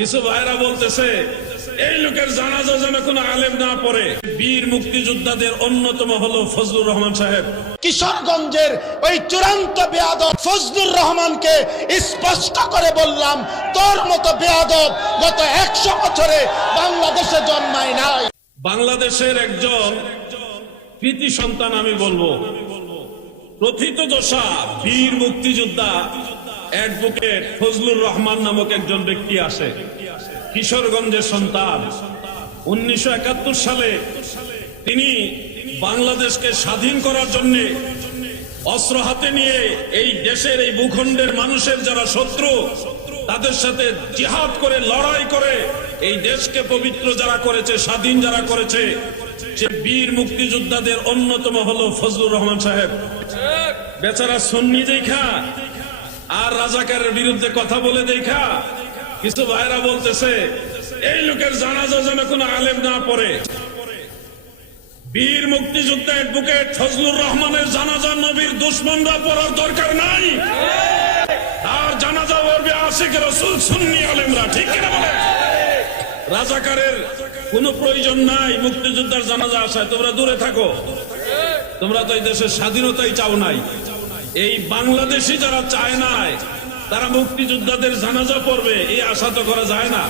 কিছু ভাইরা বলতেছে এই লোকের জানাজা যেন কোনো আলেম না পড়ে। বীর মুক্তিযোদ্ধাদের অন্যতম হলো ফজলুর রহমান সাহেব। কিশোরগঞ্জের ওই চূড়ান্ত বেয়াদব ফজলুর রহমানকে স্পষ্ট করে বললাম, তোর মতো বেয়াদব গত 100 বছরে বাংলাদেশে জন্মায় নাই। বাংলাদেশের একজন কৃতি সন্তান আমি বলবো, প্রথিতযশা বীর মুক্তিযোদ্ধা অ্যাডভোকেট ফজলুর রহমান নামক একজন ব্যক্তি আসে, কিশোরগঞ্জের সন্তান। 1971 সালে তিনি বাংলাদেশকে স্বাধীন করার জন্য অস্ত্র হাতে নিয়ে এই দেশের এই ভূখণ্ডের মানুষের যারা শত্রু তাদের সাথে জিহাদ করে লড়াই করে এই দেশকে পবিত্র যারা করেছে, স্বাধীন যারা করেছে, যে বীর মুক্তিযোদ্ধাদের অন্যতম হলো ফজলুর রহমান সাহেব। বেচারা সুন্নি দেখা আর রাজাকারের বিরুদ্ধে কথা বলে দেখা কিছু ভাইরা বলতেছে এই লোকের জানাজা যেন কোনো আলেম না পড়ে। বীর মুক্তিযোদ্ধা অ্যাডভোকেট ফজলুর রহমানের জানাজা নবীর দুশমনরা পড়ার দরকার নাই, আর জানাজা পড়বে আশিক রাসূল সুন্নি আলেমরা। ঠিক কিনা বলে? রাজাকারের কোনো প্রয়োজন নাই মুক্তিযোদ্ধার জানাজা আসায়। তোমরা দূরে থাকো, তোমরা তো এই দেশের স্বাধীনতাই চাও নাই। এই বাংলাদেশি যারা চায় নাই তারা মুক্তিযোদ্ধাদের জানাজা পড়বে, এই আশা তো করা যায় না।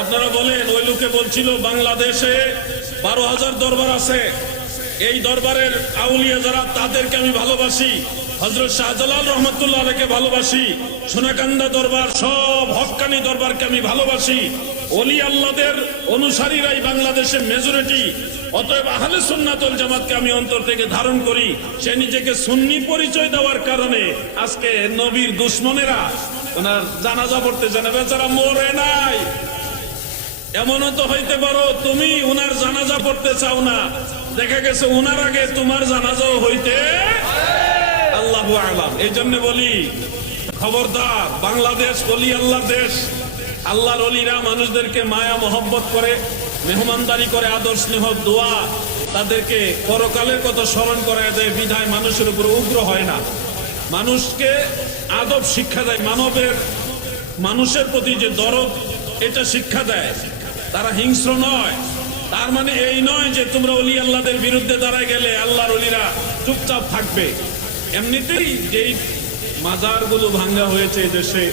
আপনারা বলেন, ওই লোকে বলছিল বাংলাদেশে 12,000 দরবার আছে, এই দরবারের আউলিয়া যারা তাদেরকে আমি ভালোবাসি, হযরত শাহজালাল রহমাতুল্লাহ আলাইহিকে ভালোবাসি, সোনাকান্দা দরবার সব হক্কানি দরবারকে আমি ভালোবাসি, ওলি আল্লাহদের অনুসারীরাই বাংলাদেশে মেজরিটি, অতএব আহলে সুন্নাত ওয়াল জামাতকে আমি অন্তর থেকে ধারণ করি। সে নিজেকে সুন্নি পরিচয় দেওয়ার কারণে আজকে নবীর দুশমনেরা ওনার জানাজা পড়তে জানে। বেচারা মরে নাই। এমনও তো হইতে পারো তুমি উনার জানাজা পড়তে চাও না, দেখা গেছে উনার আগে তোমার জানাজাও হইতে আল্লাহু আ'লাম। এই জন্য বলি, খবরদার, বাংলাদেশ ওলি আল্লাহর দেশ। আল্লাহর ওলিরা মানুষদেরকে মায়া মহব্বত করে, মেহমানদারি করে, আদর স্নেহ দোয়া তাদেরকে পরকালের কথা স্মরণ করায় দেয়, বিধায় মানুষের উপর উগ্র হয় না, মানুষকে আদব শিক্ষা দেয়, মানুষের প্রতি যে দরদ এটা শিক্ষা দেয়। তারা হিংস্র নয়। তার মানে এই নয় যে তোমরা ওলি আল্লাহদের বিরুদ্ধে দাঁড়ায় গেলে আল্লাহর ওলিরা চুপচাপ থাকবে। এমনিতেই যেই মাজারগুলো ভাঙ্গা হয়েছে দেশে,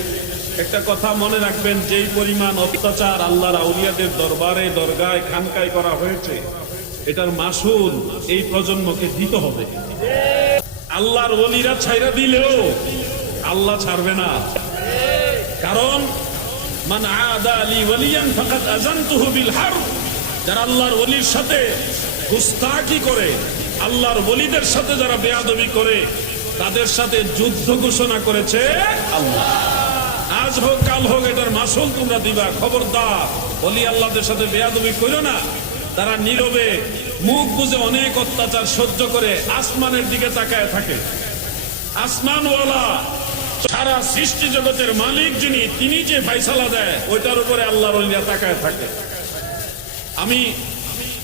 একটা কথা মনে রাখবেন, যেই পরিমাণ অত্যাচার আল্লাহর আউলিয়াদের দরবারে দরগায় খানকায় করা হয়েছে, এটার মাসুল এই প্রজন্মকে দিতে হবে। আল্লাহর ওলিরা ছাইরা দিলেও আল্লাহ ছাড়বে না, কারণ মান আদা লি ওয়ালিয়ান ফাকাদ আযানতুহু বিল হারব। যারা আল্লাহর ওলির সাথে গুস্তাখি করে, আল্লাহর ওলিদের সাথে যারা বেয়াদবি করে, তাদের সাথে যুদ্ধ ঘোষণা করেছে আল্লাহ। আজ হোক কাল হোক এটার মাসুল তোমরা দিবা। খবরদার, ওলি আল্লাহদের সাথে বেয়াদবি করো না। তারা নীরবে মুখ বুজে অনেক অত্যাচার সহ্য করে আসমানের দিকে তাকায় থাকে। আসমানওয়ালা, সারা সৃষ্টি জগতের মালিক যিনি, তিনি যে ফয়সালা দেয় ওইটার উপরে আল্লাহর ওলিরা তাকায় থাকে। আমি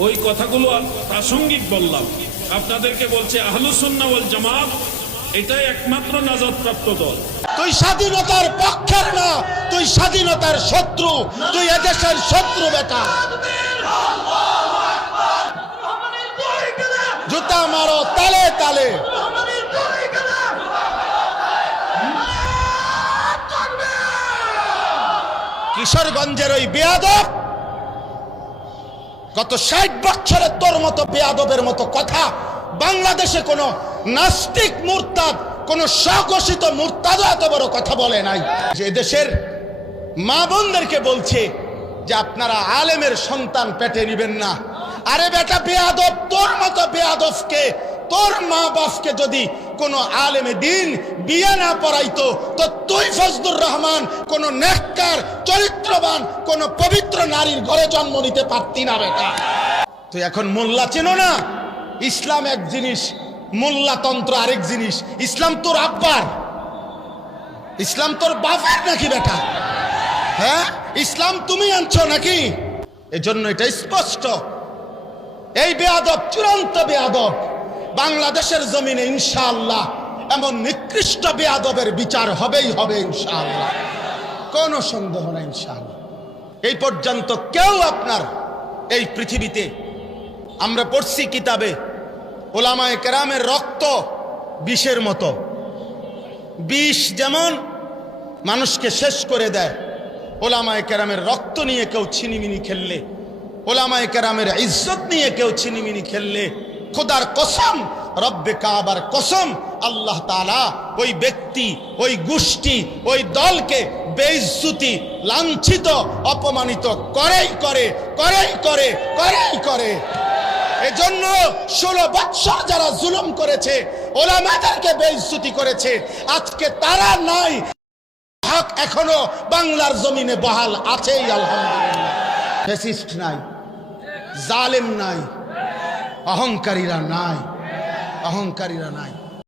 ওই কথাগুলো প্রাসঙ্গিক বললাম, আপনাদেরকে বলছে আহলুস সুন্নাহ ওয়াল জামাত এটাই একমাত্র নাজাতপ্রাপ্ত দল। তুই স্বাধীনতার পক্ষের না, তুই স্বাধীনতার শত্রু, তুই এদেশের শত্রু বেটা। জুতা মারো তালে তালে। কিশোরগঞ্জের ওই বেয়াদব গত 60 বছরে তোর মতো বেয়াদবের মতো কথা বাংলাদেশে কোন নাস্তিক মুরতাদ, কোন স্বঘোষিত মুরতাদ এত বড় কথা বলে নাই। যে দেশের মা বোনদেরকে বলছে যে আপনারা আলেমের সন্তান পেটে নিবেন না। আরে বেটা বেয়াদব, তোর মতো বেয়াদবকে, তোর মা বাপকে যদি কোন আলেমে দিন বিয়ে না পড়াইতো, তো তুই ফজলুর রহমান কোন নেককার চরিত্রবান কোন পবিত্র নারীর ঘরে জন্ম নিতে পারতি না বেটা। তুই এখন মোল্লা চেনো না? ইসলাম এক জিনিস, মোল্লাতন্ত্র আরেক জিনিস। ইসলাম তোর আব্বার, ইসলাম তোর বাবার নাকি বেটা? হ্যাঁ, ইসলাম তুমি আনছো নাকি? এজন্য এটা স্পষ্ট, এই বেয়াদব চূড়ান্ত বেয়াদব। বাংলাদেশের জমিনে ইনশাআল্লাহ এমন নিকৃষ্ট বেয়াদবের বিচার হবেই হবে ইনশাআল্লাহ, কোনো সন্দেহ নাই ইনশাআল্লাহ। এই পর্যন্ত কেউ আপনার এই পৃথিবীতে, আমরা পড়ছি কিতাবে, ওলামায়ে কেরামের রক্ত বিষের মতো। বিষ যেমন মানুষকে শেষ করে দেয়, ওলামায়ে কেরামের রক্ত নিয়ে কেউ ছিনিমিনি খেললে, ওলামায়ে কেরামের ইজ্জত নিয়ে কেউ ছিনিমিনি খেললে, খোদার কসম, রব্বে কাবার কসম, আল্লাহ তাআলা ওই ব্যক্তি, ওই গোষ্ঠী, ওই দলকে বেইজ্জতি, লাঞ্ছিত, অপমানিত করেই করে, করেই করে, করেই করে। এজন্য 16 বৎসর যারা জুলুম করেছে, ওলামাদেরকে বেইজ্জতি করেছে, আজকে তারা নাই, হক এখনো বাংলার জমিনে বহাল আছেই আলহামদুলিল্লাহ। ফ্যাসিস্ট নাই, জালেম নাই, অহংকারীরা নাই, অহংকারীরা নাই।